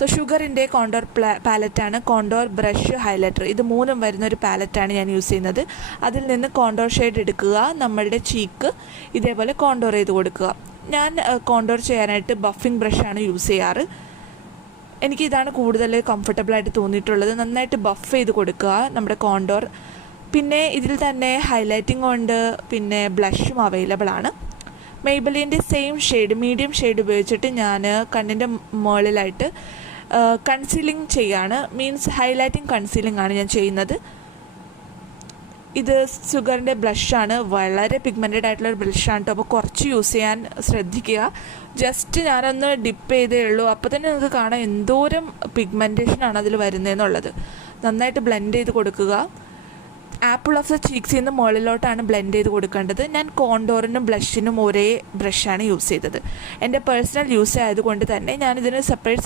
So ഷുഗറിൻ്റെ contour പാലറ്റാണ് contour brush highlighter. ഇത് മൂന്നും വരുന്നൊരു പാലറ്റാണ് ഞാൻ യൂസ് ചെയ്യുന്നത്. അതിൽ നിന്ന് കോണ്ടോർ ഷെയ്ഡ് എടുക്കുക, നമ്മളുടെ ചീക്ക് ഇതേപോലെ കോണ്ടോർ ചെയ്ത് കൊടുക്കുക. ഞാൻ കോണ്ടോർ ചെയ്യാനായിട്ട് ബഫിംഗ് ബ്രഷാണ് യൂസ് ചെയ്യാറ്. എനിക്കിതാണ് കൂടുതൽ കംഫർട്ടബിളായിട്ട് തോന്നിയിട്ടുള്ളത്. നന്നായിട്ട് ബഫ് ചെയ്ത് കൊടുക്കുക നമ്മുടെ കോണ്ടോർ. പിന്നെ ഇതിൽ തന്നെ ഹൈലൈറ്റിംഗ് ഉണ്ട്, പിന്നെ ബ്ലഷും അവൈലബിൾ ആണ്. മെയ്ബലിൻ്റെ സെയിം ഷെയ്ഡ്, മീഡിയം ഷെയ്ഡ് ഉപയോഗിച്ചിട്ട് ഞാൻ കണ്ണിൻ്റെ മുകളിലായിട്ട് കൺസീലിംഗ് ചെയ്യാണ്. മീൻസ് ഹൈലൈറ്റിംഗ് കൺസീലിംഗ് ആണ് ഞാൻ ചെയ്യുന്നത്. ഇത് ഷുഗറിൻ്റെ ബ്ലഷാണ്, വളരെ പിഗ്മെൻറ്റഡ് ആയിട്ടുള്ളൊരു ബ്ലഷാണ് കേട്ടോ. അപ്പോൾ കുറച്ച് യൂസ് ചെയ്യാൻ ശ്രദ്ധിക്കുക. ജസ്റ്റ് ഞാനൊന്ന് ഡിപ്പ് ചെയ്തേ ഉള്ളൂ, അപ്പോൾ തന്നെ നിങ്ങൾക്ക് കാണാം എന്തോരം പിഗ്മെൻറ്റേഷനാണ് അതിൽ വരുന്നതെന്നുള്ളത്. നന്നായിട്ട് ബ്ലെൻഡ് ചെയ്ത് കൊടുക്കുക. ആപ്പിൾ ഓഫ് ദ ചീക്സിൽ നിന്ന് മുകളിലോട്ടാണ് ബ്ലെൻഡ് ചെയ്ത് കൊടുക്കേണ്ടത്. ഞാൻ കോണ്ടോറിനും ബ്ലഷിനും ഒരേ ബ്രഷാണ് യൂസ് ചെയ്തത്. എൻ്റെ പേഴ്സണൽ യൂസ് ആയതുകൊണ്ട് തന്നെ ഞാനിതിന് സെപ്പറേറ്റ്